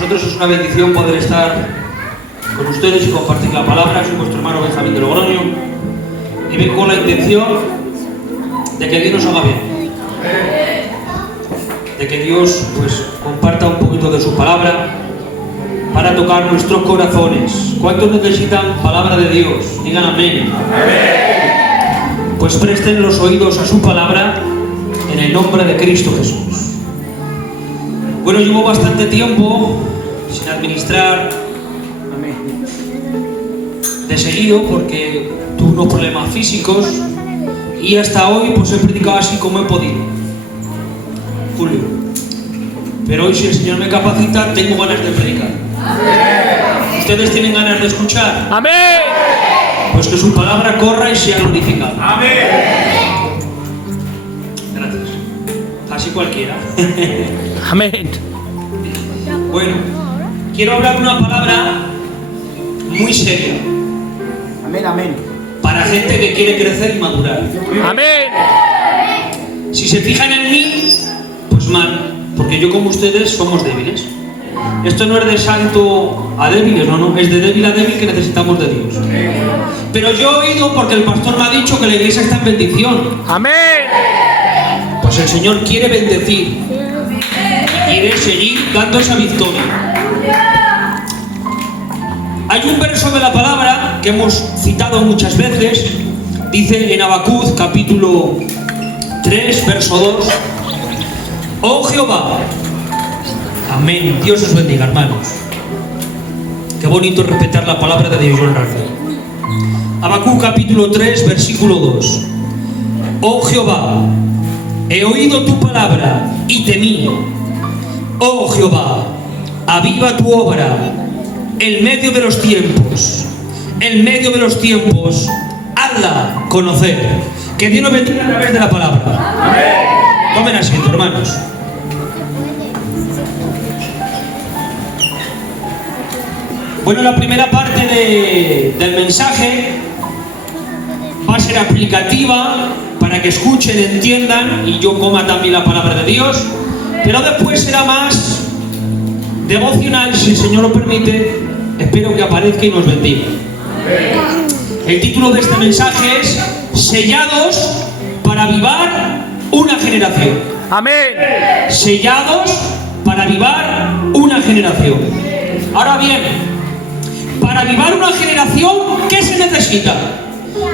nosotros es una bendición poder estar con ustedes y compartir la palabra. Soy vuestro hermano Benjamín de Logroño y vengo con la intención de que Dios nos haga bien, de que Dios pues comparta un poquito de su palabra para tocar nuestros corazones. ¿Cuántos necesitan palabra de Dios? Digan amén. Pues presten los oídos a su palabra en el nombre de Cristo Jesús. Bueno, llevo bastante tiempo sin administrar de seguido porque tuve unos problemas físicos y hasta hoy pues he predicado así como he podido. Julio. Pero hoy, si el Señor me capacita, tengo ganas de predicar. ¿Ustedes tienen ganas de escuchar? ¡Amén! Pues que su palabra corra y sea glorificada. ¡Amén! Gracias. Así cualquiera. ¡Amén! Bueno, quiero hablar una palabra muy seria. Amén, amén. Para gente que quiere crecer y madurar. ¡Amén! Si se fijan en mí, pues mal, porque yo como ustedes somos débiles. Esto no es de santo a débiles, no, es de débil a débil que necesitamos de Dios. Pero yo he oído porque el pastor me ha dicho que la iglesia está en bendición. ¡Amén! Pues el Señor quiere bendecir, quiere seguir dando esa victoria. Hay un verso de la palabra que hemos citado muchas veces, dice en Habacuc capítulo 3, verso 2: Oh Jehová, amén, Dios os bendiga, hermanos. Qué bonito respetar la palabra de Dios y honrarla. Habacuc capítulo 3, versículo 2: Oh Jehová, he oído tu palabra y temí. Oh Jehová, aviva tu obra en medio de los tiempos. En medio de los tiempos, hazla conocer. Que Dios nos bendiga a través de la palabra. Amén. Tomen asiento, hermanos. Bueno, la primera parte del mensaje va a ser aplicativa para que escuchen, entiendan y yo coma también la palabra de Dios, pero después será más devocional, si el Señor lo permite. Espero que aparezca y nos bendiga. El título de este mensaje es Sellados para avivar una generación. ¡Amén! Sellados para avivar una generación. Ahora bien, para avivar una generación, ¿qué se necesita?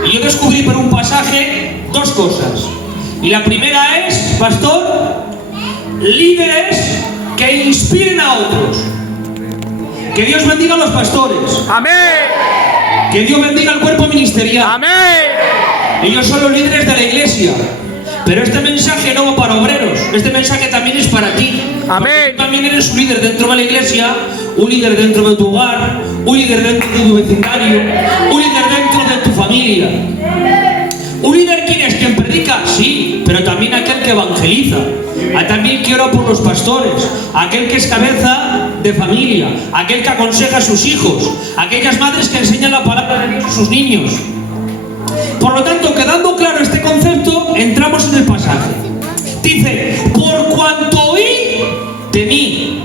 Y yo descubrí por un pasaje dos cosas. Y la primera es, pastor, líderes que inspiren a otros. Que Dios bendiga a los pastores. ¡Amén! Que Dios bendiga al cuerpo ministerial. ¡Amén! Ellos son los líderes de la iglesia. Pero este mensaje no va para obreros. Este mensaje también es para ti. Amén. Tú también eres un líder dentro de la iglesia, un líder dentro de tu hogar, un líder dentro de tu vecindario, un líder dentro de tu familia. ¿Un líder quién es? ¿Quien predica? Sí, pero también aquel que evangeliza. También que ora por los pastores, aquel que es cabeza de familia, aquel que aconseja a sus hijos, aquellas madres que enseñan la palabra de Dios a sus niños. Por lo tanto, quedando claro este concepto, entramos en el pasaje. Dice, por cuanto oí, temí.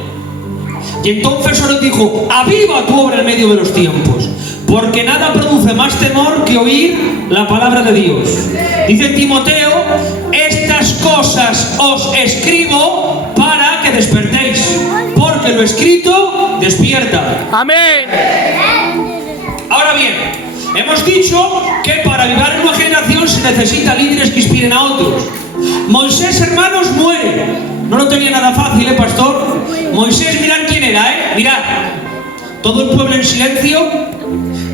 Y entonces os dijo, aviva tu obra en medio de los tiempos, porque nada produce más temor que oír la palabra de Dios. Dice Timoteo, estas cosas os escribo para que despertéis, porque lo escrito despierta. ¡Amén! Ahora bien, hemos dicho que para avivar una generación se necesita líderes que inspiren a otros. Moisés, hermanos, muere. No lo tenía nada fácil, pastor. Moisés, mirad quién era, mirad. Todo el pueblo en silencio.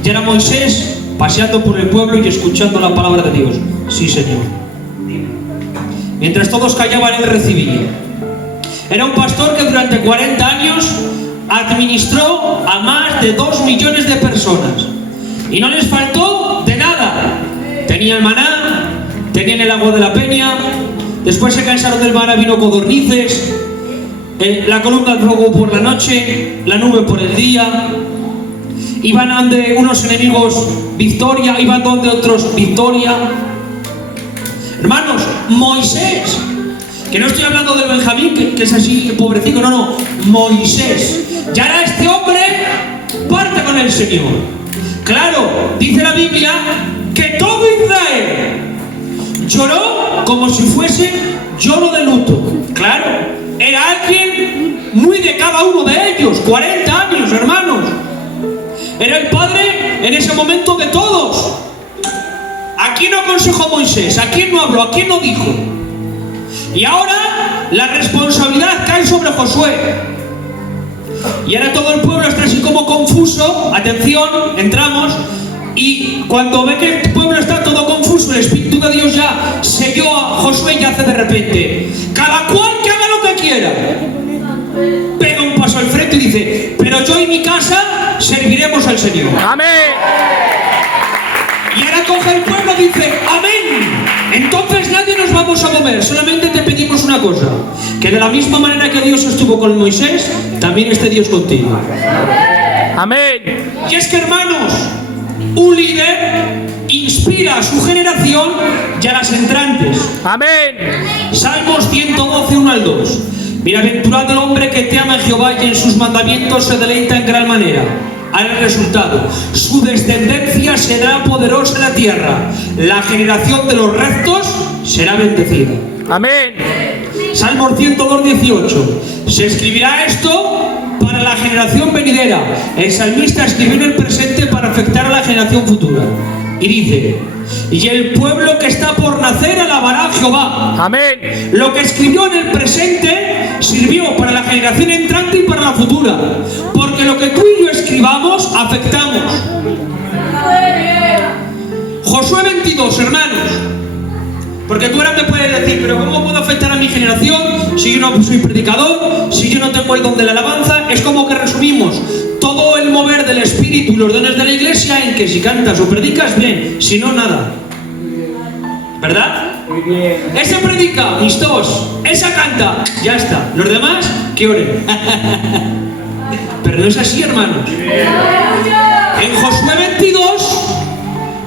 Y era Moisés paseando por el pueblo y escuchando la palabra de Dios. Sí, Señor. Mientras todos callaban, él recibía. Era un pastor que durante 40 años administró a más de 2 millones de personas. Y no les faltó de nada. Tenían maná, tenían el agua de la peña, después se cansaron del maná, vino codornices, la columna de fuego por la noche, la nube por el día. Iban ante unos enemigos victoria, iban donde otros victoria. Hermanos, Moisés, Que no estoy hablando del Benjamín, que es así, pobrecito, no, Moisés. Y ahora este hombre parte con el Señor. Claro, dice la Biblia que todo Israel lloró como si fuese lloro de luto. Claro, era alguien muy de cada uno de ellos, 40 años, hermanos. Era el padre en ese momento de todos. ¿A quién no aconsejó Moisés? ¿A quién no habló? ¿A quién no dijo? Y ahora la responsabilidad cae sobre Josué. Y ahora todo el pueblo está así como confuso. Atención, entramos. Y cuando ve que el pueblo está todo confuso, el Espíritu de Dios ya selló a Josué y hace de repente: cada cual que haga lo que quiera. Pega un paso al frente y dice: pero yo y mi casa serviremos al Señor. Amén. Y ahora coge el pueblo y dice: amén. Entonces nadie nos vamos a mover, solamente te pedimos una cosa: que de la misma manera que Dios estuvo con Moisés, también esté Dios contigo. Amén. Y es que, hermanos, un líder inspira a su generación y a las entrantes. Amén. Salmos 112, 1 al 2. Bienaventurado el hombre que te ama Jehová y en sus mandamientos se deleita en gran manera. Al resultado, su descendencia será poderosa en la tierra. La generación de los rectos será bendecida. Amén. Salmos 102, 18. Se escribirá esto para la generación venidera. El salmista escribió en el presente para afectar a la generación futura. Y dice: y el pueblo que está por nacer alabará a Jehová. Amén. Lo que escribió en el presente sirvió para la generación entrante y para la futura. Porque lo que tú y yo escribamos, afectamos. Josué 22, hermanos. Porque tú ahora me puedes decir: pero ¿cómo puedo afectar a mi generación si yo no soy predicador, si yo no tengo el don de la alabanza? Es como que resumimos todo el mover del Espíritu y los dones de la Iglesia en que si cantas o predicas, bien, si no, nada. ¿Verdad? Muy bien. Ese predica, mistos, esa canta, ya está. Los demás, que oren. Pero no es así, hermanos. En Josué 22,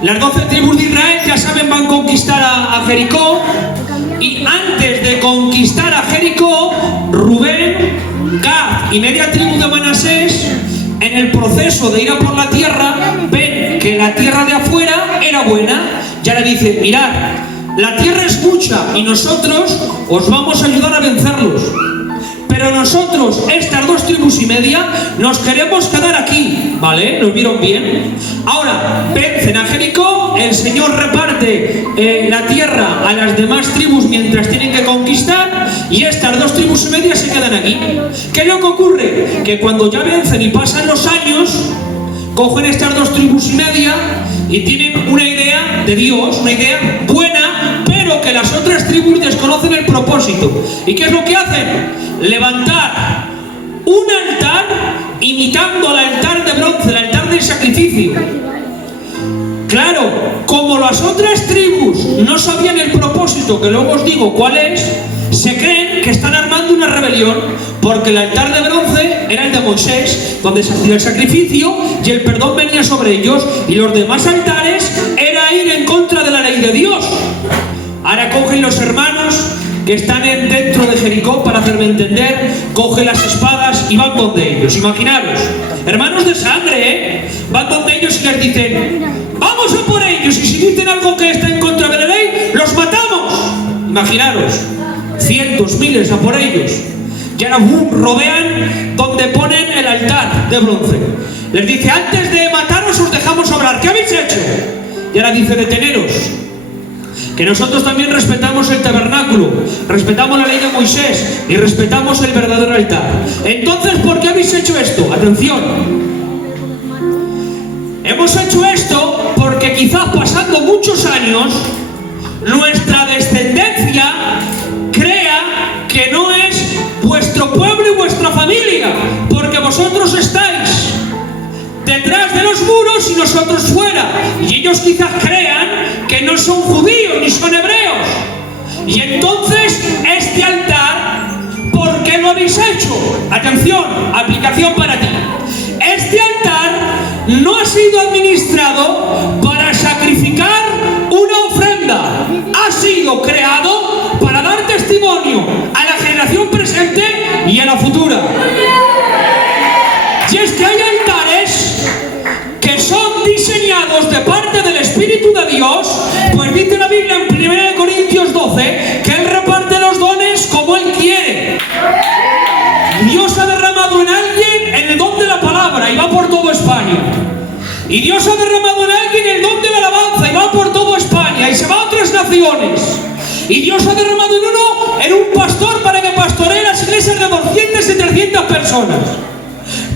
las 12 tribus de Israel, ya saben, van a conquistar a Jericó. Y antes de conquistar a Jericó, Rubén, Gad y media tribu de Manasés, en el proceso de ir a por la tierra, ven que la tierra de afuera era buena. Ya le dice: mirad, la tierra es mucha y nosotros os vamos a ayudar a vencerlos. Pero nosotros, estas 2 tribus y media, nos queremos quedar aquí. ¿Vale? ¿Nos vieron bien? Ahora, vencen a Jericó, el Señor reparte la tierra a las demás tribus mientras tienen que conquistar, y estas 2 tribus y media se quedan aquí. ¿Qué es lo que ocurre? Que cuando ya vencen y pasan los años, cogen estas 2 tribus y media y tienen una idea de Dios, una idea buena, pero que las otras tribus desconocen el propósito. ¿Y qué es lo que hacen? Levantar un altar imitando al altar de bronce, el altar del sacrificio. Claro, como las otras tribus no sabían el propósito, que luego os digo cuál es, se creen que están armando una rebelión, porque el altar de bronce era el de Moisés, donde se hacía el sacrificio y el perdón venía sobre ellos, y los demás altares era ir en contra de la ley de Dios. Ahora cogen los hermanos que están dentro de Jericó, para hacerme entender, cogen las espadas y van donde ellos. Imaginaros, hermanos de sangre, van donde ellos y les dicen: vamos a por ellos, y si dicen algo que está en contra de la ley, los matamos. Imaginaros, cientos, miles a por ellos. Y ahora rodean donde ponen el altar de bronce. Les dice: antes de mataros os dejamos hablar, ¿qué habéis hecho? Y ahora dice: deteneros, que nosotros también respetamos el tabernáculo, respetamos la ley de Moisés y respetamos el verdadero altar. Entonces, ¿por qué habéis hecho esto? Atención. Hemos hecho esto porque quizás pasando muchos años, nuestra descendencia crea que no es vuestro pueblo y vuestra familia, porque vosotros estáis detrás de los muros y nosotros fuera, y ellos quizás crean que no son judíos ni son hebreos. Y entonces este altar, ¿por qué lo habéis hecho? Atención, aplicación para ti. Este altar no ha sido administrado para sacrificar una ofrenda, ha sido creado para dar testimonio Y es que hay altares que son diseñados de parte del Espíritu de Dios, pues dice la Biblia en 1 Corintios 12 que Él reparte los dones como Él quiere. Dios ha derramado en alguien el don de la palabra y va por toda España. Y Dios ha derramado en alguien el don de la alabanza y va por toda España y se va a otras naciones. Y Dios ha derramado en uno, en un pastor, para que pastoree las iglesias de 200 y 300 personas.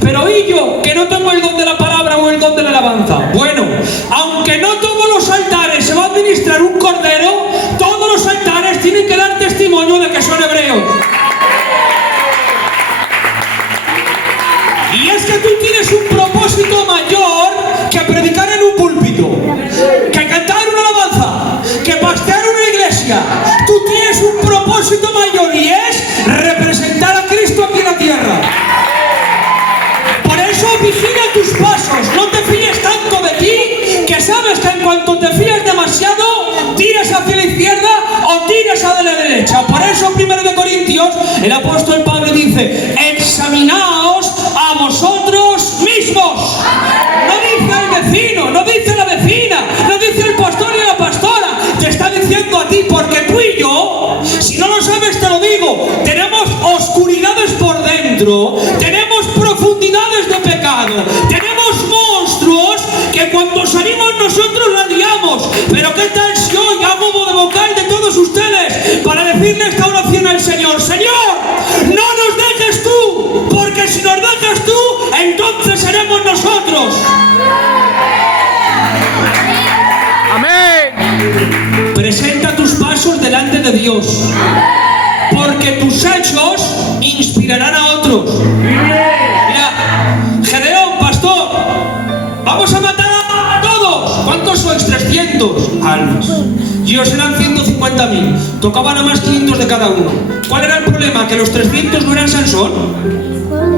Pero ¿y yo, que no tengo el don de la palabra o el don de la alabanza? Bueno, aunque no todos los altares se va a administrar un cordero, todos los altares tienen que dar testimonio de que son hebreos. Y es que tú tienes un propósito mayor que predicar en un púlpito, que cantar una alabanza, que pastorear una iglesia. Tú tienes un propósito mayor y es representar a Cristo aquí en la tierra. Por eso vigila tus pasos, no te fíes tanto de ti, que sabes que en cuanto te fíes demasiado, tires hacia la izquierda o tires hacia la derecha. Por eso en 1 Corintios el apóstol Pablo dice: examinaos a vosotros mismos. No dice al vecino, no dice la vecina, no dice el pastor ni la pastora, te está diciendo a ti, porque tú y yo, si no lo sabes te lo digo, tenemos oscuridades por dentro, tenemos profundidades de pecado, tenemos monstruos que cuando salimos nosotros la liamos. Pero ¿qué tal si hoy hago voz de vocal de todos ustedes para decirle esta oración al Señor? Señor, no nos dejes tú, porque si nos dejas tú, entonces seremos nosotros. Amén. Presenta tus pasos delante de Dios, porque tus hechos inspirarán a otros. Mira, Gedeón, pastor, vamos a matar a todos. ¿Cuántos sois? 300 almas. Y ellos eran 150.000. Tocaban a más 500 de cada uno. ¿Cuál era el problema? Que los 300 no eran Sansón.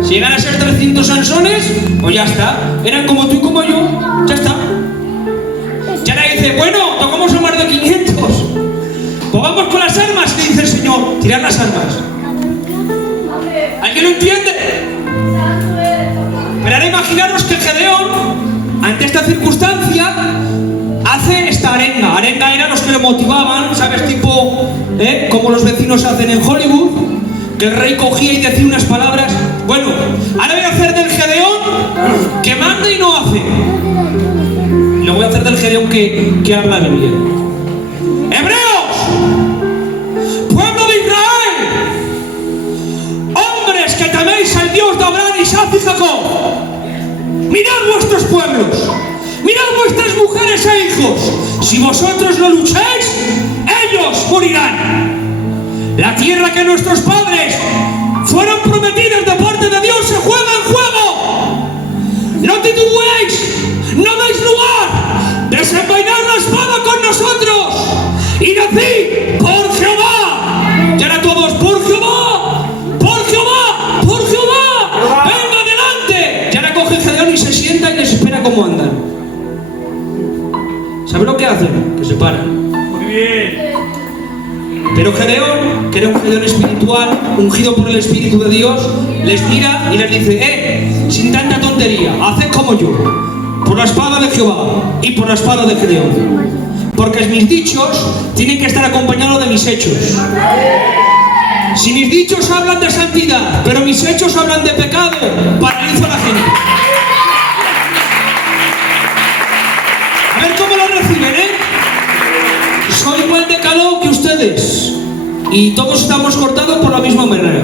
Si llegan a ser 300 Sansones, pues ya está. Eran como tú y como yo. Ya está. Y ahora dice, bueno, tocamos a más de 500. Pues vamos con las armas, que dice el Señor. Tirad las armas. ¿Alguien lo entiende? Pero ahora imaginaros que Gedeón, ante esta circunstancia, hace esta arenga. Arenga eran los que le motivaban, ¿sabes? Tipo, como los vecinos hacen en Hollywood, que el rey cogía y decía unas palabras. Bueno, ahora voy a hacer del Gedeón que manda y no hace. Y lo voy a hacer del Gedeón que habla de bien. ¡Hebreos! ¡Pueblo de Israel! ¡Hombres que teméis al Dios de Abraham, Isaac y Jacob! ¡Mirad vuestros pueblos! ¡Mirad vuestras mujeres e hijos! Si vosotros no lucháis, ellos morirán. La tierra que nuestros padres fueron prometidas de parte de Dios se juega en juego. No titubeéis, no deis lugar, desenvainad la espada con nosotros y decid, por Jehová. Y ahora todos, por Jehová, por Jehová, por Jehová, venga adelante. Y ahora coge Gedeón y se sienta y les espera cómo andan. ¿Sabe lo que hacen? Que se paran. Muy bien. Pero Gedeón, que era un Gedeón espiritual, ungido por el Espíritu de Dios, les mira y les dice, sin tanta tontería, haced como yo, por la espada de Jehová y por la espada de Gedeón. Porque mis dichos tienen que estar acompañados de mis hechos. Si mis dichos hablan de santidad, pero mis hechos hablan de pecado, paralizo a la gente. A ver cómo lo reciben, Soy igual de calor que ustedes y todos estamos cortados por la misma manera.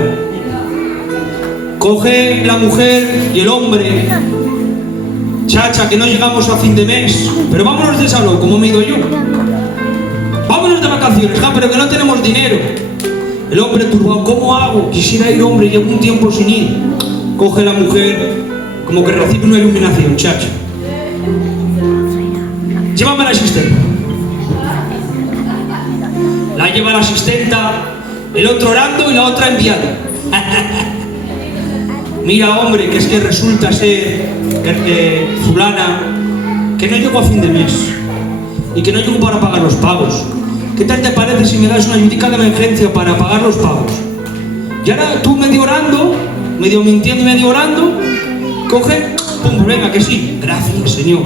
Coge la mujer y el hombre, chacha, que no llegamos a fin de mes, pero vámonos de salón, como me he ido yo. Vámonos de vacaciones, pero que no tenemos dinero. El hombre turbado, ¿cómo hago? Quisiera ir, hombre, llevo un tiempo sin ir. Coge la mujer, como que recibe una iluminación, chacha. Llévame a la asistenta. La lleva la asistenta, el otro orando y la otra enviada. Mira, hombre, que es que resulta ser que fulana, que no llego a fin de mes y que no llego para pagar los pagos. ¿Qué tal te parece si me das una ayudica de emergencia para pagar los pagos? Y ahora tú medio orando, medio mintiendo y medio orando, coge, pum, venga, que sí, gracias, Señor.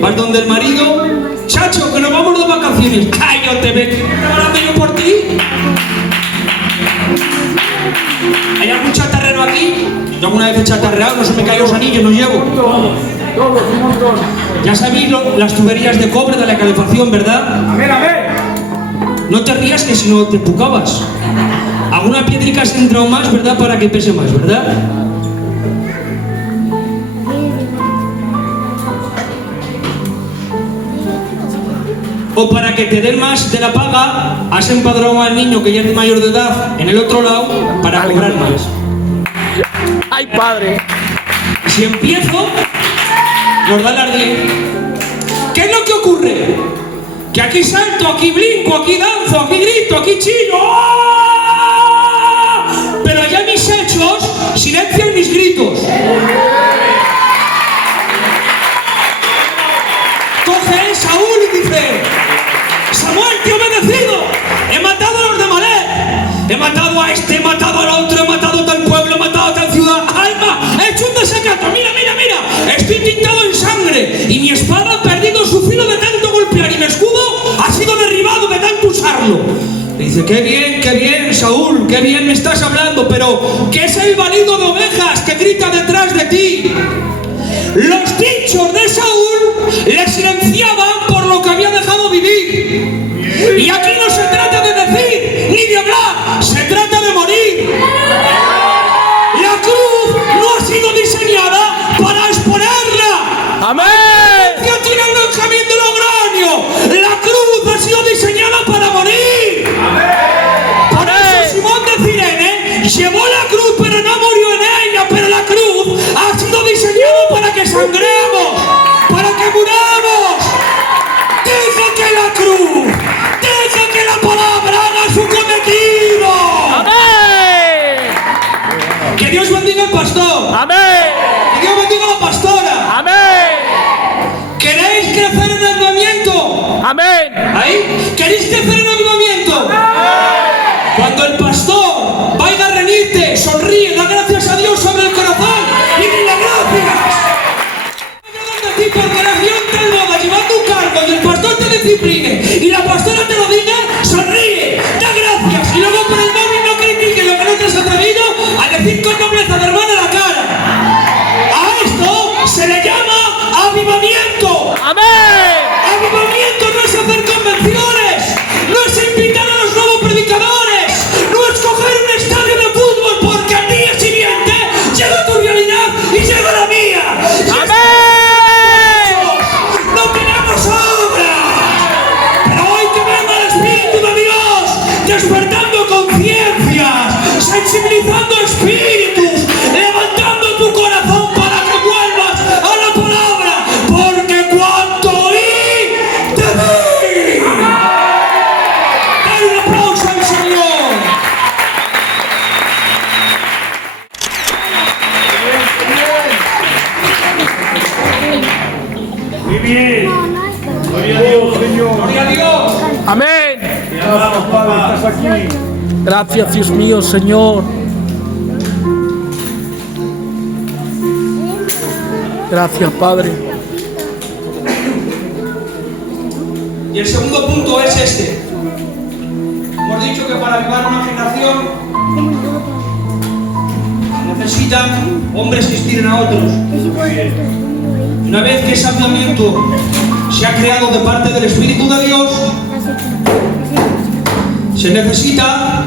Vas donde el marido, chacho, que nos vamos de vacaciones. Cállate, ven, orando yo por ti. ¿Hay algún chatarrero aquí? Yo alguna vez he chatarreado, no se me caen los anillos, los llevo. Todos, un montón. Ya sabéis las tuberías de cobre de la calefacción, ¿verdad? Amén, amén. No te rías que si no te pucabas. Alguna piedrica se entró más, ¿verdad? Para que pese más, ¿verdad? O para que te den más de la paga, has empadronado al niño que ya es mayor de edad en el otro lado para cobrar más. ¡Ay, Padre! Si empiezo, nos da las 10. ¿Qué es lo que ocurre? Que aquí salto, aquí brinco, aquí danzo, aquí grito, aquí chillo. ¡Oh! Pero allá mis hechos silencian mis gritos. Coge Saúl y dice: Samuel, te he obedecido. He matado a los de Malek. He matado a este, he matado al otro, he matado a tal pueblo, he matado a tal ciudad. ¡Alma! He hecho un desacato. Mira, mira, mira. Estoy tintado en sangre y mi espada ha perdido su filo de tanto golpear y mi escudo ha sido derribado de tanto usarlo. Le dice: qué bien, Saúl, qué bien me estás hablando, pero ¿qué es el balido de ovejas que grita detrás de ti? Los dichos de Saúl le silenciaban por lo que había dejado vivir. Y aquí no se trata de decir ni de hablar, se trata de morir. La cruz no ha sido diseñada para exponerla. ¡Amén! Dios tiene un Benjamín de Logroño. La cruz ha sido diseñada para morir. Por eso Simón de Cirene llevó la cruz, pero no murió en ella. Pero la cruz ha sido diseñada para que sangremos, para que muramos. Deja que la cruz, deja que la palabra haga su cometido. ¡Amén! Que Dios bendiga al pastor. ¡Amén! Que Dios bendiga a la pastora. ¡Amén! ¿Queréis crecer en el avivamiento? ¡Amén! ¿Ahí? ¿Queréis crecer en el avivamiento? Cuando el pastor vaya a reñirte, sonríe, da gracias a Dios sobre el corazón y dile gracias. Porque la acción te boda llevando un cargo y el pastor te discipline y la pastora te lo diga, sonríe, da gracias y luego por el móvil no critiques lo que no te has atrevido a decir con nobleza de hermana a la cara. A esto se le llama avivamiento. ¡Amén! Avivamiento no es hacer convenciones, no es invitar a los nuevos predicadores, no es coger un estadio de fútbol, porque al día siguiente llega tu realidad y llega la mía. ¡Amén! No tenemos obras, pero hoy que venga el Espíritu de Dios, despertando conciencias, sensibilizando espíritus, levantando tu corazón para que vuelvas a la palabra, porque cuanto oí, te vi. Dale un aplauso al Señor. Muy bien. Gloria a Dios, Señor. Gloria a Dios. ¡Amén! Te adoramos, Padre, estás aquí. Gracias, Dios mío, Señor. Gracias, Padre. Y el segundo punto es este. Hemos dicho que para avivar una generación necesitan hombres que inspiren a otros. Y una vez que ese avivamiento se ha creado de parte del Espíritu de Dios, se necesita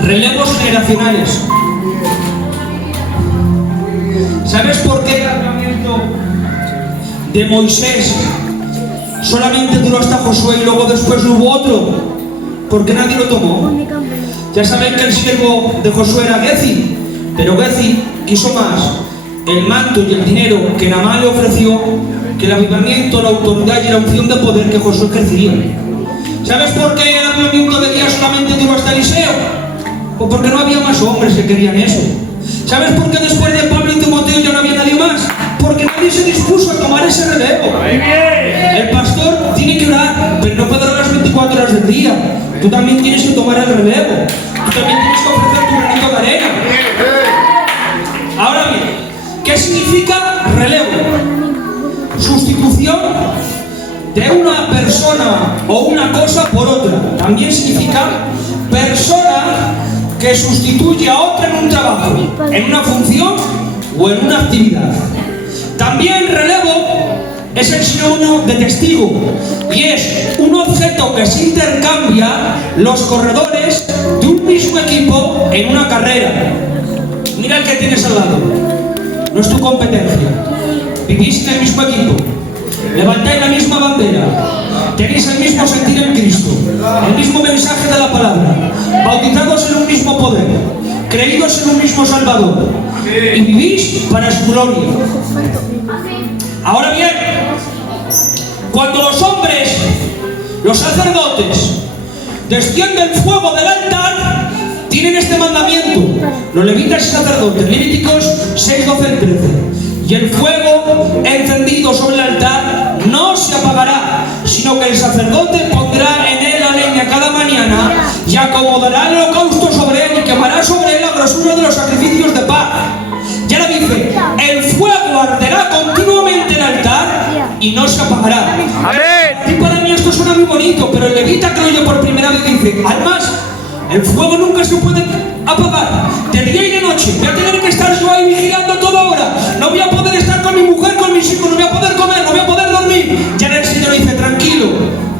relevos generacionales. ¿Sabes por qué el avivamiento de Moisés solamente duró hasta Josué y luego después no hubo otro? Porque nadie lo tomó. Ya saben que el siervo de Josué era Gezi, pero Gezi quiso más el manto y el dinero que Naamán le ofreció que el avivamiento, la autoridad y la unción de poder que Josué ejercería. ¿Sabes por qué el avivamiento de Elías solamente duró hasta Eliseo? Pues porque no había más hombres que querían eso. ¿Sabes por qué después de Pablo y Timoteo ya no había nadie más? Porque nadie se dispuso a tomar ese relevo. El pastor tiene que orar, pero no puede orar las 24 horas del día. Tú también tienes que tomar el relevo. Tú también tienes que ofrecer tu granito de arena. significa relevo? Sustitución de una persona o una cosa por otra. También significa persona que sustituye a otra en un trabajo, en una función o en una actividad. También relevo es el sinónimo de testigo y es un objeto que se intercambia los corredores de un mismo equipo en una carrera. Mira el que tienes al lado, no es tu competencia, vivís en el mismo equipo, levantáis la misma bandera, tenéis el mismo sentir en Cristo, el mismo mensaje de la palabra, bautizados en un mismo poder, creídos en un mismo Salvador y vivís para su gloria. Ahora bien, cuando los hombres, los sacerdotes, descienden fuego del altar, tienen este mandamiento. Los levitas y sacerdotes, Levíticos 6, 12 y 13. Y el fuego encendido sobre el altar no se apagará, sino que el sacerdote pondrá en él la leña cada mañana y acomodará el holocausto sobre él y quemará sobre él la grosura de los sacrificios de paz. Ya lo dice, el fuego arderá continuamente en el altar y no se apagará. Amén. Y para mí esto suena muy bonito, pero el levita que lo oye por primera vez dice, además, el fuego nunca se puede apagar, de día y de noche. Voy a tener que estar yo ahí vigilando toda hora. No voy a poder estar con mi mujer, con mis hijos, no voy a poder comer, no voy a poder dormir. Ya el Señor dice, tranquilo,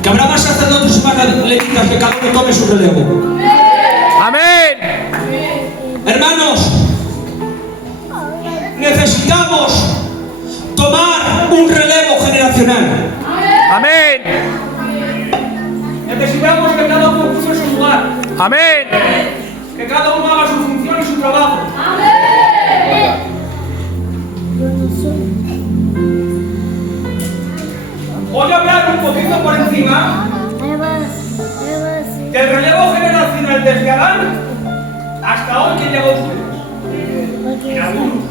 que habrá más sacerdotes y más levitas que cada uno tome su relevo. Amén. Hermanos, necesitamos tomar un relevo generacional. Amén. Necesitamos que cada uno ocupe su lugar. Amén. Que cada uno haga su función y su trabajo. Voy a hablar un poquito por encima del relevo generacional desde Adán hasta hoy que llegó usted. En algunos.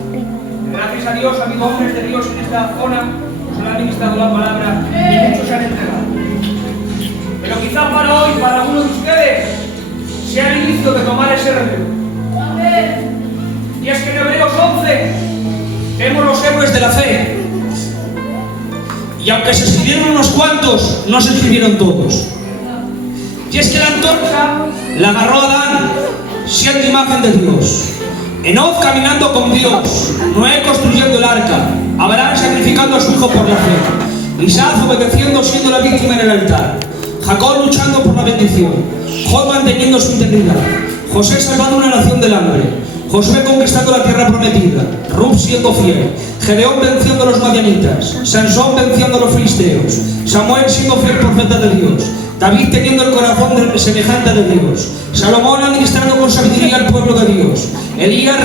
Gracias a Dios ha habido hombres de Dios en esta zona que se han ministrado la palabra y muchos se han entregado. Pero quizás para hoy, para algunos de ustedes, sea el inicio de tomar ese relevo. Y es que en Hebreos 11 vemos los héroes de la fe. Y aunque se escribieron unos cuantos, no se escribieron todos. Y es que la antorcha la agarró Adán, siendo imagen de Dios. Enoc caminando con Dios, Noé construyendo el arca, Abraham sacrificando a su hijo por la fe, Isaac obedeciendo siendo la víctima en el altar, Jacob luchando por la bendición, Job manteniendo su integridad, José salvando una nación del hambre, Josué conquistando la tierra prometida, Rub siendo fiel, Gedeón venciendo a los madianitas, Sansón venciendo a los filisteos, Samuel siendo fiel profeta de Dios, David teniendo el corazón semejante de Dios, Salomón administrando con sabiduría al pueblo de Dios, Elías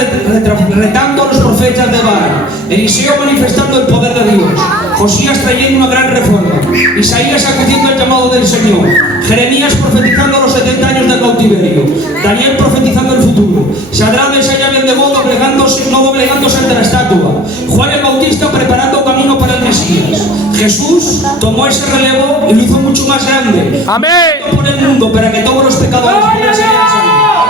retando a los profetas de Baal, Eliseo manifestando el poder de Dios, Josías trayendo una gran reforma, Isaías acudiendo al llamado del Señor, Jeremías profetizando los 70 años del cautiverio, Daniel profetizando el futuro, Sadrach, Mesach y Abednego no doblegándose ante la estatua, Juan el Bautista preparando camino para el Mesías. Jesús tomó ese relevo y lo hizo mucho más grande. Amén. Por el mundo para que todos los pecadores puedan ser salvos.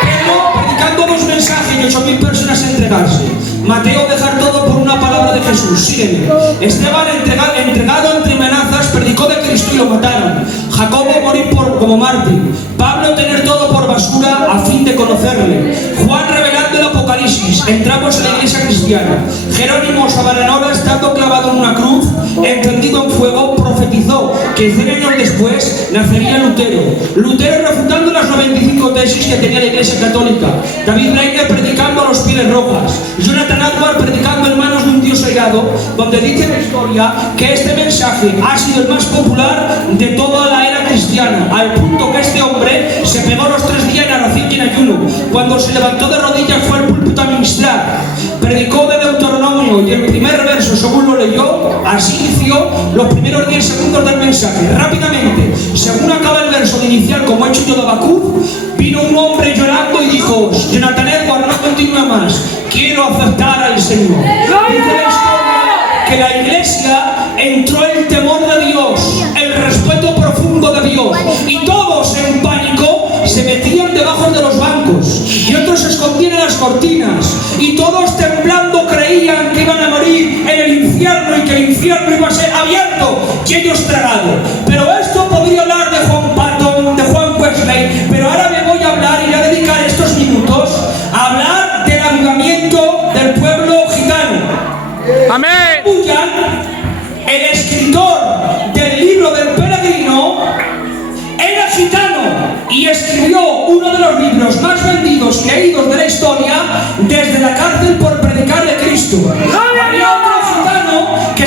Pedro predicando 2 mensajes y 8.000 personas a entregarse. Mateo dejar todo por una palabra de Jesús, sígueme. Esteban entregado entre amenazas, predicó de Cristo y lo mataron. Jacobo morir como mártir. Pablo tener todo por basura a fin de conocerle. Juan revelando el Apocalipsis, entramos en la iglesia cristiana. Jerónimo Sabaranora estando clavado en una cruz, encendido en fuego, profetizó que 100 años después nacería Lutero. Lutero refutando las 95 tesis que tenía la iglesia católica. David Reiner predicando a los pieles rojas. Jonathan Edwards predicando en manos de un Dios hallado, donde dice la historia que este mensaje ha sido el más popular de toda la era cristiana, al punto que este hombre se pegó los 3 días en oración y en ayuno. Cuando se levantó de rodillas fue al púlpito a ministrar. Predicó de Deuteronomio y el primer verso, según lo leyó, así inició los primeros 10 segundos del mensaje. Rápidamente, según acaba el verso de inicial, como he hecho yo de Habacuc, vino un hombre llorando y dijo: Jonathan Edwards, no continúa más, quiero aceptar al Señor. Dice la historia que la iglesia entró el temor de Dios, el respeto profundo de Dios, y todos en pánico se metían debajo de los bancos y otros se escondían en las cortinas, y todos temblando creían que Amén. Bunyan, el escritor del libro del Peregrino, era gitano y escribió uno de los libros más vendidos y leídos de la historia desde la cárcel por predicar de Cristo. Había otro gitano que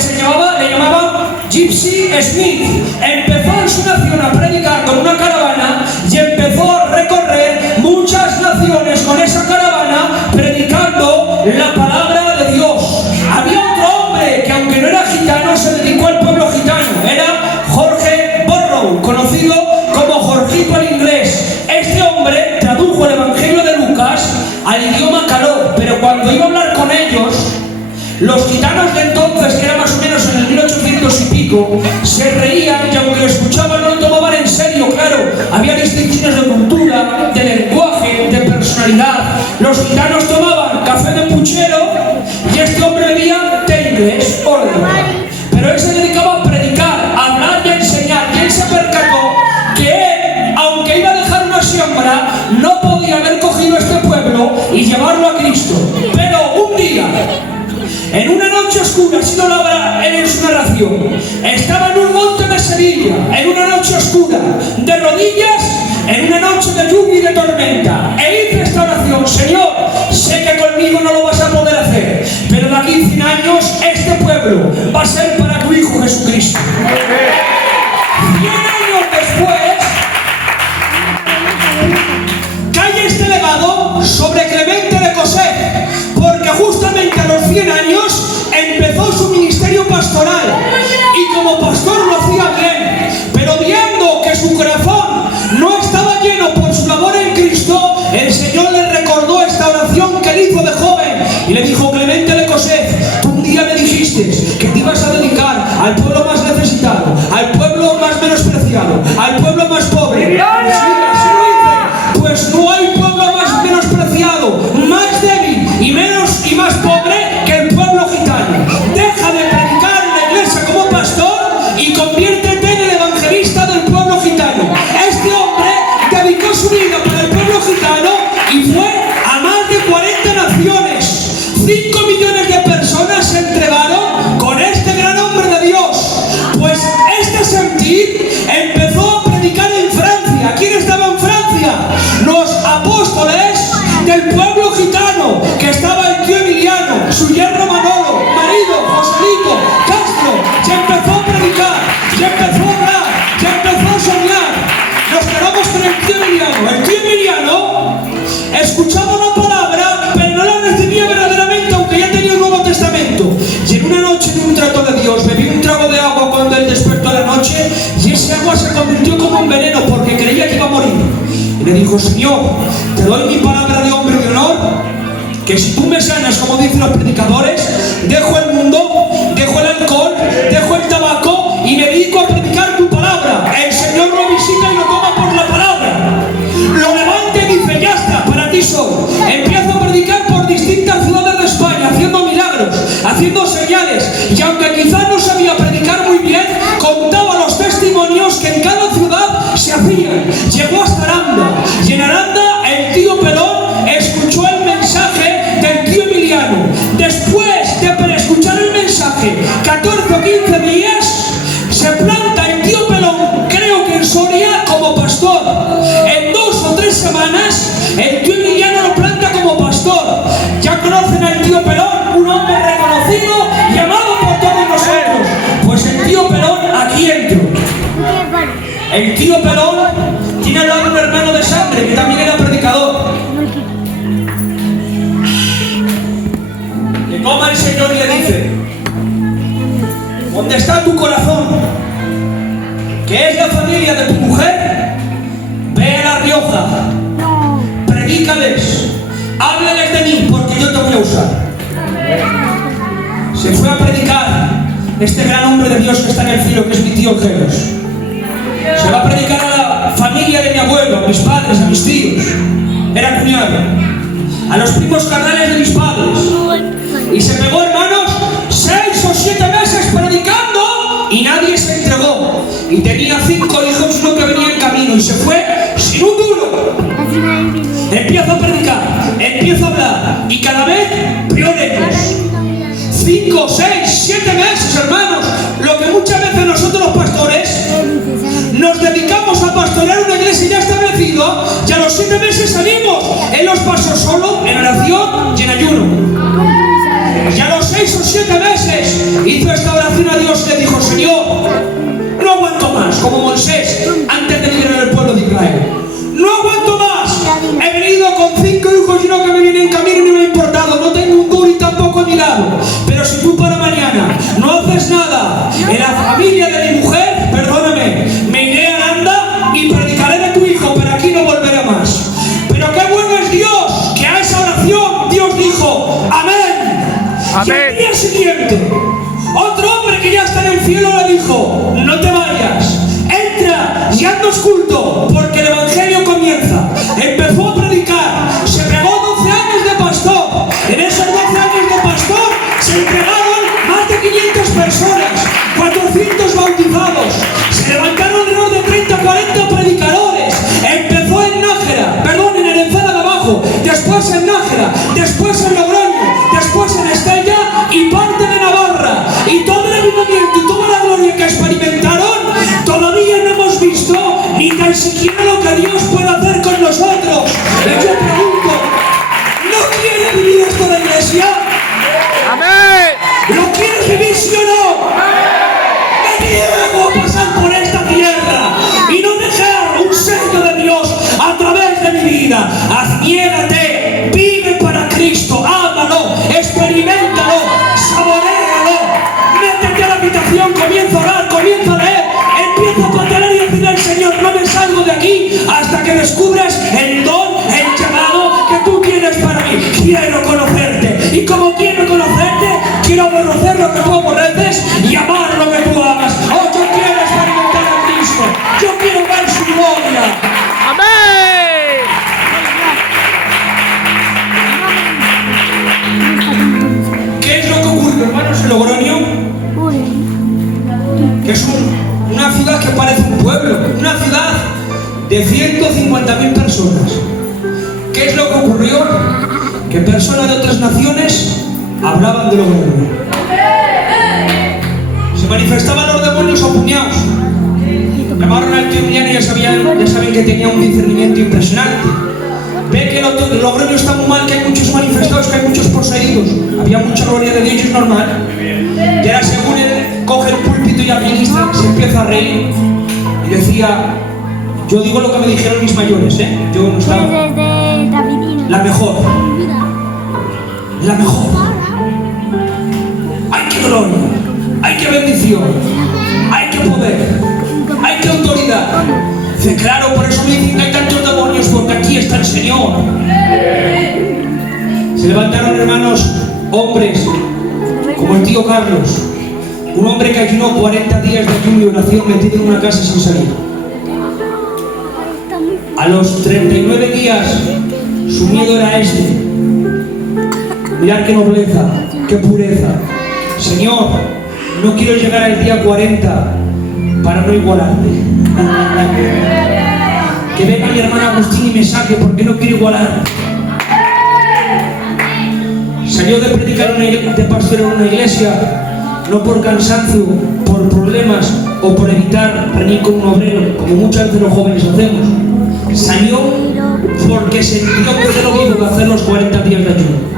le llamaban Gypsy Smith. Empezó en su nación a predicar con una caravana y empezó a recorrer muchas naciones con esa caravana predicando la palabra de Dios. Había otro hombre que, aunque no era gitano, se dedicó al pueblo gitano. Era George Borrow, conocido como Jorgito el Inglés. Este hombre tradujo el Evangelio de Lucas al idioma caló, pero cuando iba a hablar con ellos, los gitanos de entonces, que era más o menos en el 1800 y pico, se reían y aunque lo escuchaban no lo tomaban en serio. Claro, había distinciones de cultura, de lenguaje, de personalidad. Los gitanos tomaban café de puchero y este hombre bebía té inglés, orden. Pero él se dedicaba a predicar, a hablar y a enseñar, y él se percató que él, aunque iba a dejar una siembra, no podía haber cogido este pueblo y llevarlo a Cristo. Pero un día, en una noche oscura, así lo labra él en su narración, estaba en un monte de Sevilla, en una noche oscura, de rodillas, en una noche de lluvia y de tormenta, e hice esta oración: Señor, sé que conmigo no lo vas a poder hacer, pero de aquí 100 años este pueblo va a ser para tu Hijo Jesucristo. 100 años después, cae este legado sobre Clemente de Cossé, porque justamente a los 100 años empezó su ministerio pastoral y como pastor lo hacía bien, pero viendo que su corazón no estaba lleno por su labor en Cristo, el Señor le recordó esta oración que él hizo de joven y le dijo: Clemente de Cossé, tú un día me dijiste que te ibas a dedicar al pueblo más necesitado, al pueblo más menospreciado, al pueblo más pobre. Sí, así lo hice. Pues no hay pueblo más menospreciado, más débil y más pobre que el pueblo gitano. Deja de predicar en la iglesia como pastor y conviértete en el evangelista del pueblo gitano. Este hombre dedicó su vida para el pueblo gitano y fue a más de 40 naciones. 5 millones de personas se entregaron con este gran hombre de Dios. Pues este sentir empezó a predicar en Francia. ¿Quién estaba en Francia? Los apóstoles del pueblo gitano, que estaba el tío Emiliano, su yerno Manolo, marido, Joselito, Castro, y empezó a predicar, y empezó a hablar, y empezó a soñar. Nos quedamos con el tío Emiliano. El tío Emiliano escuchaba la palabra, pero no la recibía verdaderamente, aunque ya tenía el Nuevo Testamento. Y en una noche, en un trato de Dios, bebió un trago de agua cuando él despertó a la noche, y ese agua se convirtió como en veneno porque creía que iba a morir. Y le dijo: Señor, te doy mi palabra de hombre de honor, que si tú me sanas, como dicen los predicadores, dejo el mundo, dejo el alcohol, dejo el tabaco y me dedico a predicar tu palabra. El Señor lo visita y lo toma por la palabra. Lo levanta y dice: ya está, para ti soy. Empiezo a predicar por distintas ciudades de España, haciendo milagros, haciendo señales, y aunque quizás no sabía predicar muy bien, contaba los testimonios que en cada ciudad se hacían. Llegó hasta Aranda, y en Aranda el tío Pelón escuchó el mensaje del tío Emiliano. Después de escuchar el mensaje 14 o 15 días, se planta el tío Pelón, creo que en Soria, como pastor. En 2 o 3 semanas el tío Emiliano lo planta como pastor. Ya conocen al tío Pelón, un hombre reconocido y amado por todos nosotros. Pues el tío Pelón, aquí entro. El tío Pelón tiene al lado un hermano de sangre que también era predicador. Le toma el Señor y le dice: ¿dónde está tu corazón? Que es la familia de tu mujer. Ve a La Rioja, predícales, háblales de mí, porque yo te voy a usar. Se fue a predicar este gran hombre de Dios que está en el cielo, que es mi tío Geros. Se va a predicar a la familia de mi abuelo, a mis padres, a mis tíos. Era cuñado. A los primos carnales de mis padres. Y se pegó, hermanos, 6 o 7 meses predicando y nadie se entregó. Y tenía 5 hijos, uno que venía en camino, y se fue sin un duro. Empieza a predicar, empieza a hablar, y cada vez peor ellos. 5, 6, 7 meses, hermanos. Lo que muchas veces nosotros los pastores nos dedicamos a pastorear una iglesia ya establecida y a los 7 meses salimos. Él los pasó solo en oración y en ayuno. Y a los 6 o 7 meses hizo esta oración a Dios y le dijo: Señor, no aguanto más, como Moisés antes de liberar al pueblo de Israel. No aguanto más. He venido con 5 hijos y uno que me viene en camino y no me ha importado. No tengo un duro y tampoco a mi lado. Pero si tú para mañana no haces nada en la familia de mi mujer, perdóname, me iré a Aranda y predicaré de tu hijo, pero aquí no volveré más. Pero qué bueno es Dios, que a esa oración Dios dijo: amén. Amén. Y al día siguiente, otro hombre que ya está en el cielo le dijo: no te vayas, entra y haznos culto, porque el evangelio comienza. Empezó a predicar, se pegó 12 años de pastor. En esos 12 años de pastor se entregaron más de 500 personas, 400 bautizados, se levantaron alrededor de 30, 40 predicadores. Empezó en Nájera, perdón, en Arenzada de abajo, después en Nájera, después en Logroño, después en Estella y parte de Navarra. Y todo el avivamiento y toda la gloria que experimentaron, todavía no hemos visto ni tan siquiera lo que Dios puede hacer con nosotros. Y yo pregunto: ¿no quieres vivir esto de iglesia? Amén. ¿Lo quieres vivir, sí o no? Me niego a pasar por esta tierra y no dejar un sello de Dios a través de mi vida. Azniégate, vive para Cristo, ámalo, experiméntalo, saboréalo. Métete a la habitación, comienza a orar, comienza a leer, empieza a patalar y decirle al Señor: no me salgo de aquí hasta que descubras el don, el llamado que tú tienes para mí. Quiero conocerte, y como quiero conocerte, quiero aborrecer lo que tú aborreces y amar lo que tú amas. Oh, yo quiero experimentar a Cristo, yo quiero ver su gloria. Amén. ¿Qué es lo que ocurre, hermanos, en Logroño? Que es una ciudad que parece un pueblo, una ciudad de 150.000 personas. ¿Qué es lo que ocurrió? Que personas de otras naciones hablaban de Logroño. Se manifestaban los demonios a puñados. Llamaron al tío Millán y ya saben que tenía un discernimiento impresionante. Ve que Logroño está muy mal, que hay muchos manifestados, que hay muchos poseídos. Había mucha gloria de Dios y es normal. Y ahora, según él coge el púlpito y administra, se empieza a reír y decía: yo digo lo que me dijeron mis mayores, yo no estaba. La mejor. La mejor. Hay que gloria, hay que bendición, hay que poder, hay que autoridad. Dice: claro, por eso me dicen que hay tantos demonios, porque aquí está el Señor. Se levantaron, hermanos, hombres como el tío Carlos, un hombre que ayunó 40 días de ayuno y oración metido en una casa sin salir. A los 39 días su miedo era este: mirad qué nobleza, qué pureza. Señor, no quiero llegar al día 40 para no igualarte. Que venga mi hermana Agustín y me saque, porque no quiero igualar. Salió de predicar de pastor en una iglesia, no por cansancio, por problemas o por evitar reñir con un obrero, como muchas veces los jóvenes hacemos. Salió porque sintió que se lo mismo de hacer los 40 días de ayuno.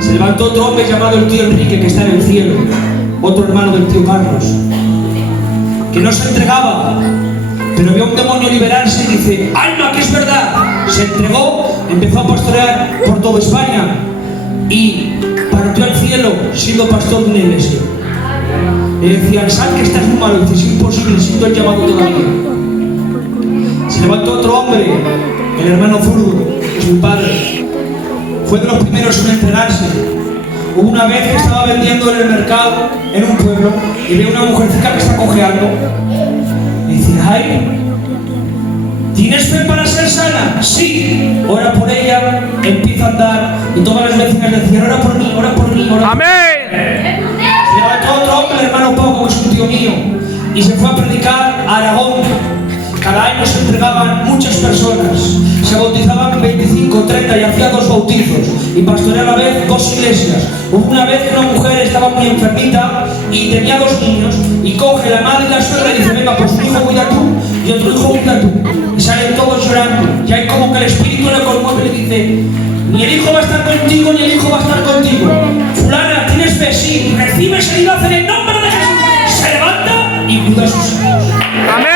Se levantó otro hombre llamado el tío Enrique, que está en el cielo, otro hermano del tío Carlos, que no se entregaba, pero vio un demonio liberarse y dice: ¡alma, que es verdad! Se entregó, empezó a pastorear por toda España y partió al cielo siendo pastor de una iglesia. Le decían: sal, que estás muy malo. Dice: es imposible, siento el llamado todavía. Se levantó otro hombre, el hermano Zurdo, su padre. Fue de los primeros en entregarse. Hubo una vez que estaba vendiendo en el mercado, en un pueblo, y ve una mujercita que está cojeando. Y dice: ay, ¿tienes fe para ser sana? Sí. Ora por ella, empieza a andar, y todas las vecinas decían: ora por mí, ora por mí, ora por mí. Amén. Se levantó otro hombre, el hermano Poco, que es un tío mío, y se fue a predicar a Aragón. cada año se entregaban muchas personas, se bautizaban 25, 30 y hacía 2 bautizos y pastoreé a la vez 2 iglesias. Hubo una vez que una mujer estaba muy enfermita y tenía 2 niños y coge la madre y la suegra y dice, venga, pues un hijo cuida tú y otro hijo cuida tú. Y salen todos llorando y hay como que el espíritu le conmueve y le dice, ni el hijo va a estar contigo ni el hijo va a estar contigo. Fulana, ¿tienes fe? Sí, recibe sanidad en el nombre de Jesús. Se levanta y cuida a sus hijos. Amén.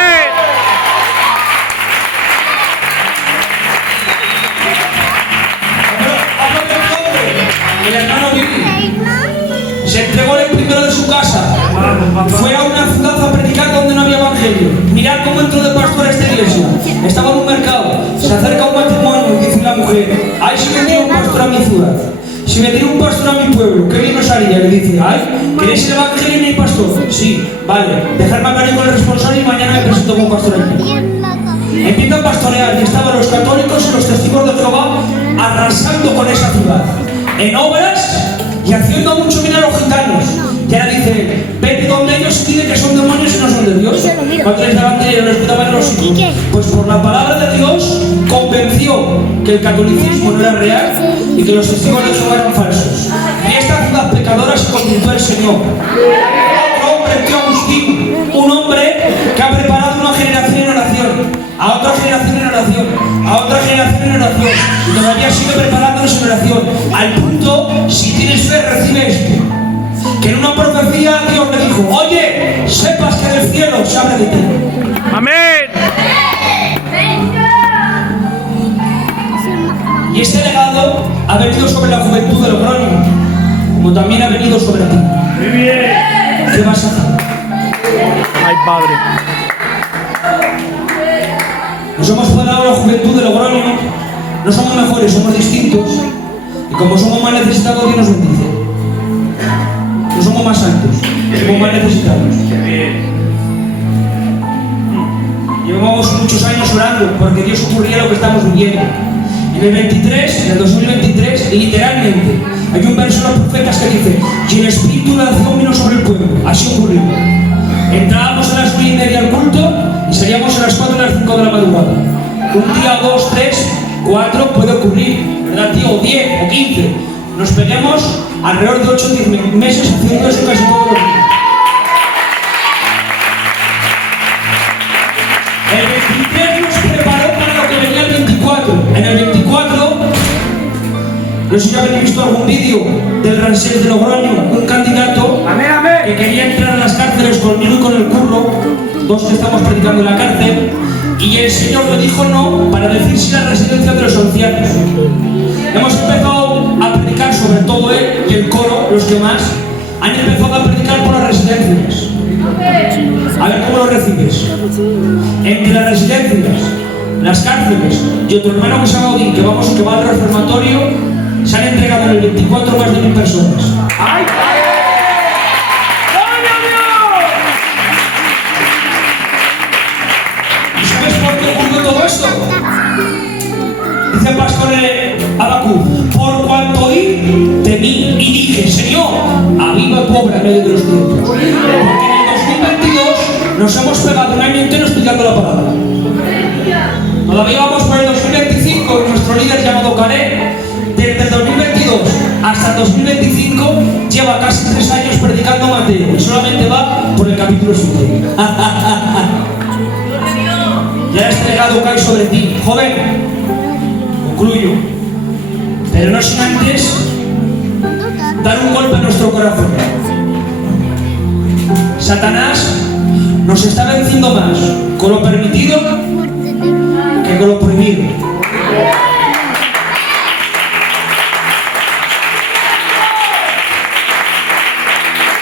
El hermano Billy se entregó en el primero de su casa. Fue a una ciudad a predicar donde no había evangelio. Mirad cómo entró de pastor a esta iglesia. Estaba en un mercado, se acerca a un matrimonio y dice la mujer, ay, si vendría un pastor a mi ciudad, si vendría un pastor a mi pueblo, ¿qué bien nos haría? Le dice, ay, ¿queréis el evangelio y no hay pastor? Sí, vale, dejadme hablar con el responsable y mañana me presento como pastor aquí. Empieza a pastorear y estaban los católicos y los testigos de Jehová arrasando con esa ciudad, en obras y haciendo mucho bien a los gitanos. Y ahora dice, vete donde ellos y dile que son demonios y no son de Dios. Cuando les daban dinero, les cuidaban los hijos. Pues por la palabra de Dios convenció que el catolicismo no era real y que los testigos de Jehová eran falsos. Y esta ciudad pecadora se convirtió al Señor. Otro hombre, tío Agustín, un hombre que ha preparado una generación en oración, a otra generación en oración, a otra generación en oración, y todavía sigue preparándonos en oración, al punto, si tienes fe, recibe esto, que en una profecía Dios le dijo, oye, sepas que del cielo se abre de ti. Amén. Y este legado ha venido sobre la juventud de Logroño, como también ha venido sobre ti. Muy bien. ¿Qué vas a hacer? Ay, Padre. Nos hemos cuadrado la juventud de Logroño, no somos mejores, somos distintos, y como somos más necesitados, Dios nos bendice. No somos más santos, somos más necesitados. Llevamos muchos años orando porque Dios ocurriera lo que estamos viviendo. En el 23, en el 2023, literalmente, hay un verso de los profetas que dice, y el espíritu de oración vino sobre el pueblo. Así ocurrió. Entrábamos a las 9:30 al culto y salíamos a las 4 y las 5 de la madrugada. Un día, 2, 3, 4 puede ocurrir, ¿verdad, tío? O 10 o 15. Nos peleamos alrededor de 8 o 10 meses haciendo eso casi todos los días. El 23 nos preparó para lo que venía el 24. En el 24, no sé si habéis visto algún vídeo del Ransés de Logroño, un candidato que quería entrar a las cárceles conmigo y con el curro, 2 que estamos predicando en la cárcel, y el Señor le dijo no para decir si la residencia de los ancianos. Hemos empezado a predicar sobre todo él y el coro, los que más, han empezado a predicar por las residencias. A ver cómo lo recibes. Entre las residencias, las cárceles y otro hermano que se llama Odín, que va al reformatorio, se han entregado en el 24 más de 1000 personas. ¡Ay! ¿Y sabes por qué ocurrió todo esto? Dice el pastor Habacuc, por cuanto oí de mí y dije, Señor, aviva el pobre en medio de los tiempos. Porque en el 2022 nos hemos pegado un año entero estudiando la palabra. Todavía vamos por el 2025 y nuestro líder llamado Calé, desde el 2022 hasta el 2025 lleva casi 3 años predicando Mateo y solamente va por el capítulo 7. Ya este legado cae sobre ti, joven. Concluyo, pero no sin antes dar un golpe a nuestro corazón. Satanás nos está venciendo más con lo permitido que con lo prohibido.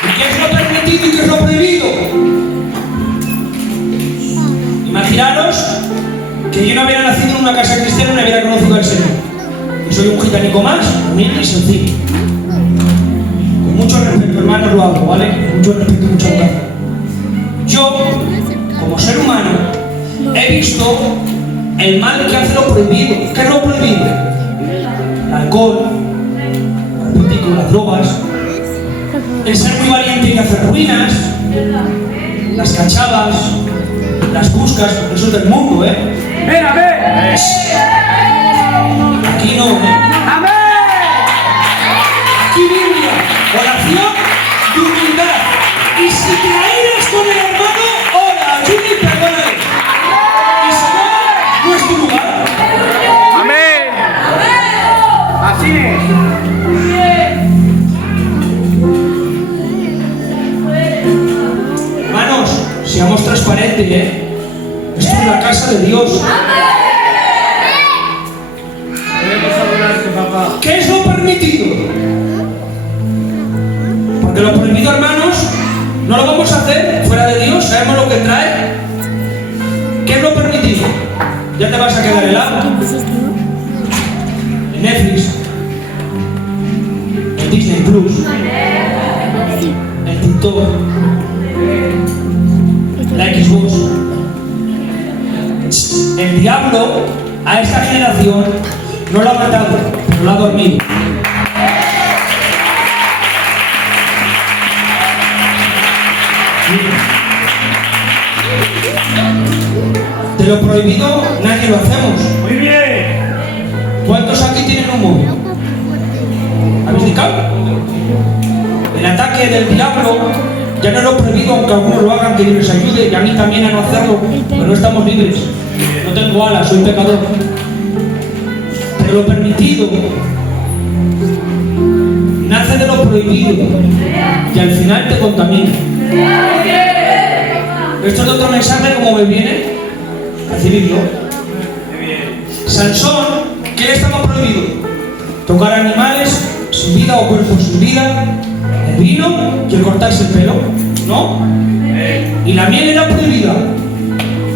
¿Y qué es lo permitido y qué es lo prohibido? Imaginaros que yo no hubiera nacido en una casa cristiana y no hubiera conocido al Señor. Yo soy un gitanico más, humilde y sencillo. Con mucho respeto, hermanos, lo hago, ¿vale? Con mucho respeto y mucha educación. Yo, como ser humano, he visto el mal que hace lo prohibido. ¿Qué es lo prohibido? El alcohol, las drogas, el ser muy valiente y hacer ruinas, las cachadas, las buscas, porque eso es del mundo, ¿eh? Ven, a ver. Aquí no, ¿eh? Amén. Aquí Biblia, oración y humildad. Y si te aires con el hermano, ora, ayuda y perdónale. Y si no, no es tu lugar. Amén. Así es. Hermanos, seamos transparentes, ¿eh? Esto es la casa de Dios. Queremos adorarte, papá. ¿Qué es lo permitido? Porque lo prohibido, hermanos, no lo vamos a hacer fuera de Dios, sabemos lo que trae. ¿Qué es lo permitido? Ya te vas a quedar helado. En Netflix, en Disney Plus, en TikTok, la Xbox. El diablo a esta generación no lo ha matado, pero lo ha dormido. De lo prohibido nadie lo hacemos. Muy bien. ¿Cuántos aquí tienen un móvil? ¿Habéis indicado? El ataque del diablo ya no es lo prohibido, aunque algunos lo hagan, que Dios les ayude, y a mí también a no hacerlo, pero no estamos libres. No tengo alas, soy pecador. Pero lo permitido nace de lo prohibido y al final te contamina. Esto es otro mensaje, como me viene, recibirlo. Sansón, ¿qué le estaba prohibido? Tocar animales sin vida o cuerpos sin vida, el vino y el cortarse el pelo, ¿no? ¿Y la miel era prohibida?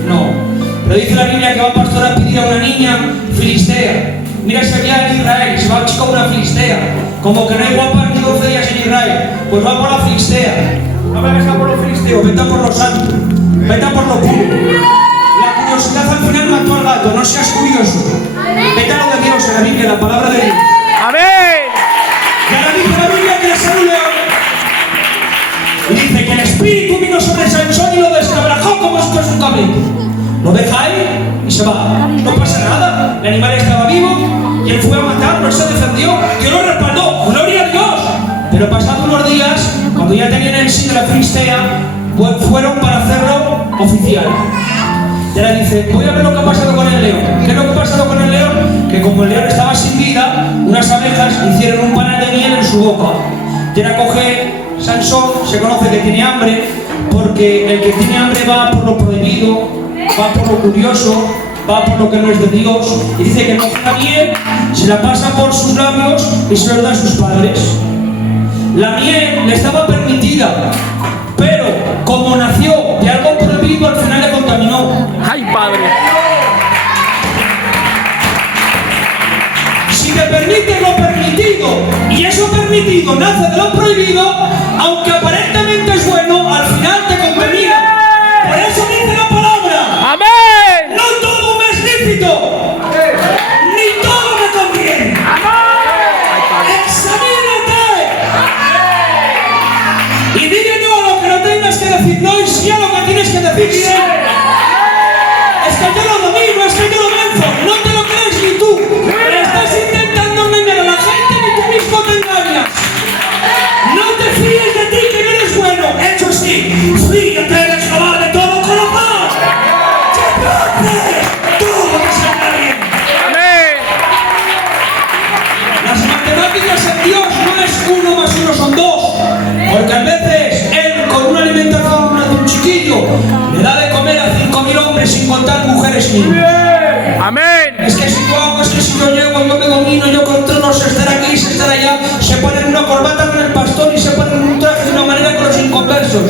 No. Pero dice la Biblia que va a pastor a pedir a una niña filistea. Mira, se había en Israel, se va a chica una filistea. Como que no hay guapas ni doncellas en Israel, pues va por la filistea. No vayas a por los filisteos, vete a por los santos, vete a por lo puro. La curiosidad al final mató al gato, no seas curioso. Vete a lo de Dios, en la Biblia, la palabra de Dios. Amén. Y ahora dice la Biblia que le salió un león. Y dice que el espíritu vino sobre Sansón y lo desquebrajó como si fuese un cabrito. Lo deja ahí y se va. No pasa nada. El animal estaba vivo y él fue a matarlo, él se defendió. Dios lo respaldó. ¡Gloria a Dios! Pero pasados unos días, cuando ya tenían el sí de la filistea, pues fueron para hacerlo oficial. Y ahora dice, voy a ver lo que ha pasado con el león. ¿Qué es lo que ha pasado con el león? Que como el león estaba sin vida, unas abejas hicieron un panal de miel en su boca. Y ahora coge Sansón, se conoce que tiene hambre, porque el que tiene hambre va por lo prohibido, va por lo curioso, va por lo que no es de Dios. Y dice que coge la miel, se la pasa por sus labios y se lo da a sus padres. La miel le estaba permitida, pero como nació de algo prohibido, al final le contaminó. Ay, Padre. Si te permiten lo permitido y eso permitido nace de lo prohibido, aunque aparentemente es bueno, al final te contamina. Por eso dice la palabra: Amén. no todo me es lícito, ni todo me conviene. Examínate y dile no a lo que no tengas que decir no y sí a lo que tienes que decir sí. Es que yo lo domino, es que yo lo venzo. No te lo crees ni tú. Estás intentando engañar a la gente ni tú mismo te engañas. No te fíes de ti que no eres bueno. Eso sí, fíjate de Jehová de todo corazón. ¡Que todo te salga bien! Amén. Las matemáticas en Dios no es 1 más 1 son 2. Porque a veces Él con una alimentación de un chiquillo le da de comer a 5.000 hombres sin contar mujeres ni niños. Amén. Es que si yo hago, es que si yo llego, yo me domino, yo controlo, sé estar aquí, sé estar allá, se ponen una corbata con el pastor y se ponen un traje de una manera con los inconversos.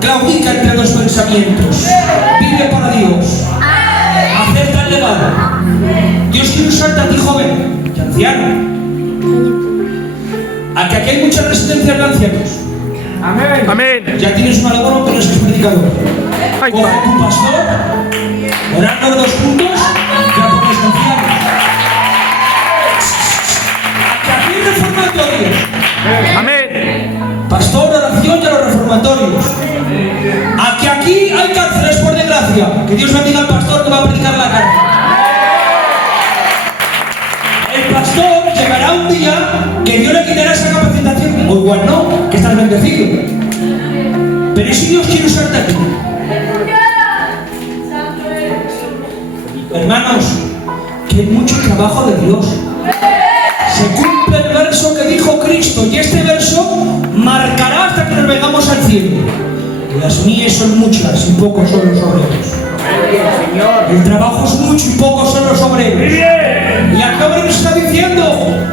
Claudica entre dos pensamientos. Vive para Dios. Acepta el legado. Dios quiere usarte a ti, joven y anciano. A que aquí hay mucha resistencia de ancianos. Amén. Amén. Ya tienes un algoritmo que no es predicador. Ay, Coge a tu pastor, orando los dos juntos, ya pones ancianos. A que aquí hay reformatorios. Amén. Pastor, oración y a los reformatorios. A que aquí hay cárceles, por desgracia, Que Dios bendiga al pastor que va a predicar la carta. El pastor llegará un día que Dios le quitará esa capacitación. O igual no, que estás bendecido. Pero si Dios quiere usarte a ti. Hermanos, que hay mucho trabajo de Dios. Se cumple el verso que dijo Cristo, y este verso marcará hasta que nos vengamos al cielo. Las mías son muchas y pocos son los obreros. El trabajo es mucho y pocos son los obreros. Y acá nos está diciendo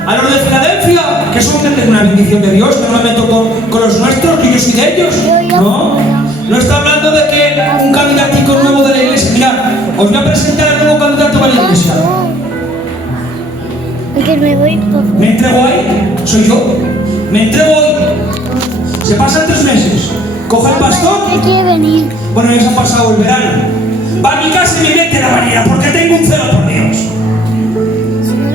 a los de Filadelfia que son una bendición de Dios, que no me meto con los nuestros, que yo soy de ellos. No está hablando de que un candidatico nuevo de la iglesia. Mirad, os voy a presentar al nuevo candidato a la iglesia. Me entrego ahí, soy yo. Me entrego hoy. Se pasan 3 meses. Coge el pastor. Bueno, ya se ha pasado el verano. Va a mi casa y me mete la bañera porque tengo un celo por Dios.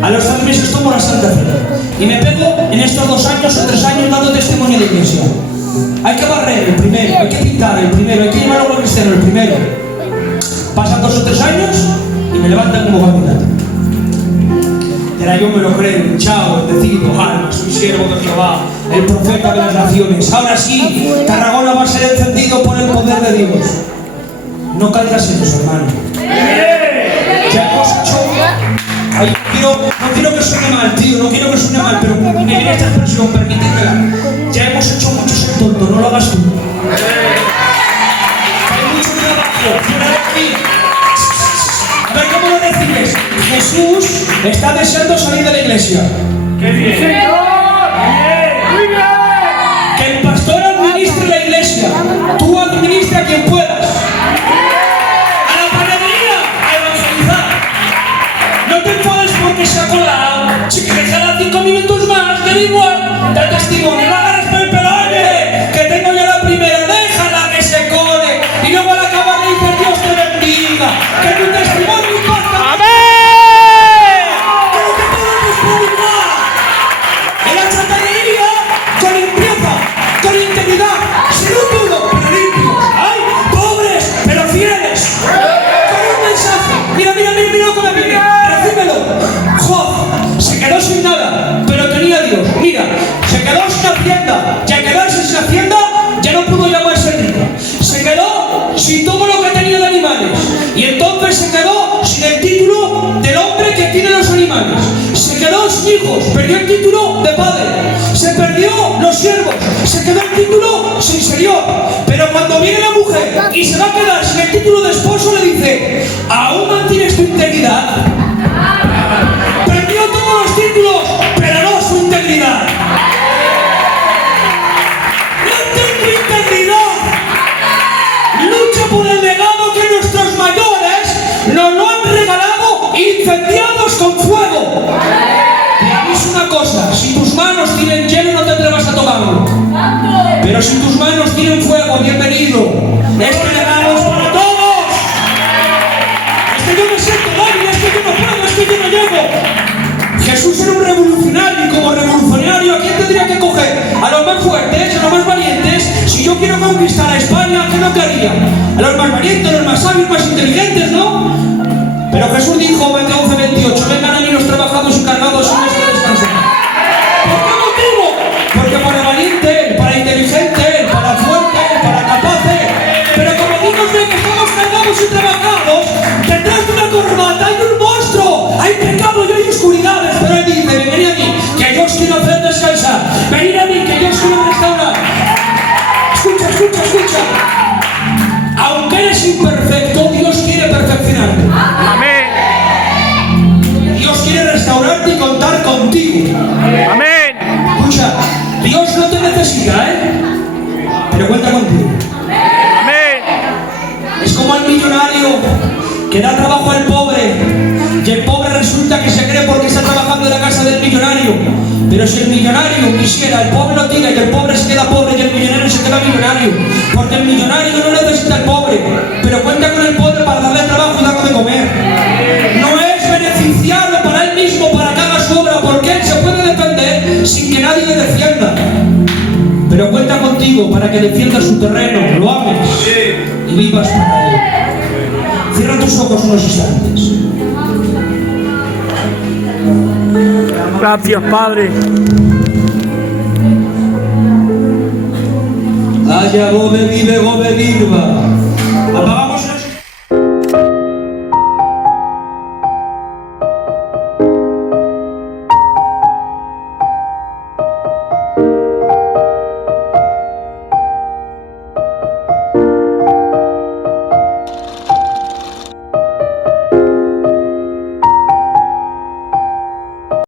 A los 3 meses tomo la Santa Cena. Y me pego en estos 2 años o 3 años dando testimonio de la iglesia. Hay que barrer el primero, hay que pintar el primero, hay que llevar algo cristiano el primero. Pasan 2 o 3 años y me levantan como candidato. Era yo me lo creo, chao, bendecido, alma, soy siervo de Jehová, el profeta de las naciones. Ahora sí, Tarragona va a ser encendido por el poder de Dios. No caigas en eso, hermano. Ya hemos hecho... Ay, no quiero que suene mal, tío, no quiero que suene mal, pero me viene esta expresión, permítedmela. Ya hemos hecho muchos el tonto, no lo hagas tú. Hay mucho trabajo, fuera de aquí. A ver, ¿cómo lo decides? Jesús está deseando salir de la iglesia. ¡Qué bien! Que el pastor administre la iglesia. Tú administra a quien puedas. A la panadería, a evangelizar. No te enfades porque se ha colado. Si quieres dejar 5 minutos más, que da igual. Da testimonio, no agarres por el pelo. Oye, que tengo ya la primera, déjala que se cole. Y luego al acabar le dices Dios te bendiga. Que tu testimonio importa. Amén. Pero que podemos predicar en la chatarrería con limpieza, con integridad, sin un duro, pero limpio. ¡Ay! Pobres, pero fieles. Con un mensaje. Mira lo que me viene. Recíbelo. Job se quedó sin nada, pero tenía a Dios. Mira, se quedó sin hacienda. Ya quedarse sin hacienda, ya no pudo llamarse rico. Se quedó sin todo lo que tenía de animales. Y entonces se quedó sin el título del hombre que tiene los animales. Se quedó sin hijos, perdió el título de padre. Se perdió los siervos, se quedó el título sin señor. Pero cuando viene la mujer y se va a quedar sin el título de esposo, le dice: ¿aún mantienes tu integridad? Perdió todos los títulos, pero no su integridad. ¡Mantén tu integridad! Lucha por el legado que nuestros mayores nos lo han regalado incendiados con fuego. Te aviso una cosa: si tus manos tienen hielo, no te atrevas a tocarlo. Pero si tus manos tienen fuego, bienvenido. Este legado es para todos. Es que yo me siento débil, es que yo no puedo, es que yo no llego. Jesús era un revolucionario, y como revolucionario, ¿a quién tendría que coger? ¿A los más fuertes? ¿A los más valientes? Si yo quiero conquistar a España, ¿qué no quería? A los más valientes, a los más sabios, más inteligentes, ¿no? Pero Jesús dijo, Mateo 11:28, vengan a mí los trabajados y cargados y no se descansen. ¿Por qué motivo? Porque para el valiente, para el inteligente, para el fuerte, para el capaz. Pero como Dios ve que estamos cargados y trabajados, detrás de una corbata hay un monstruo, hay pecado y hay oscuridades. Pero Él dice, venid a mí, que yo os quiero hacer descansar. Venid a mí, que yo os quiero restaurar. Escucha, escucha, escucha. Aunque eres imperfecto, Dios quiere perfeccionarte. Amén. Dios quiere restaurarte y contar contigo. Amén. Escucha, Dios no te necesita, pero cuenta contigo. Amén. Es como el millonario que da trabajo al pobre, y el pobre resulta que se cree porque está trabajando en la casa del millonario. Pero si el millonario quisiera, el pobre lo tira y el pobre se queda pobre y el millonario se queda millonario. Porque el millonario no necesita al pobre, pero cuenta con el pobre para darle trabajo y darle de comer. No es beneficiarlo para él mismo, para que haga su obra, porque él se puede defender sin que nadie le defienda. Pero cuenta contigo para que defiendas su terreno, lo ames y vivas para él. Cierra tus ojos unos instantes. Gracias, Padre. Allá gobe vive, gobe virva. Apagamos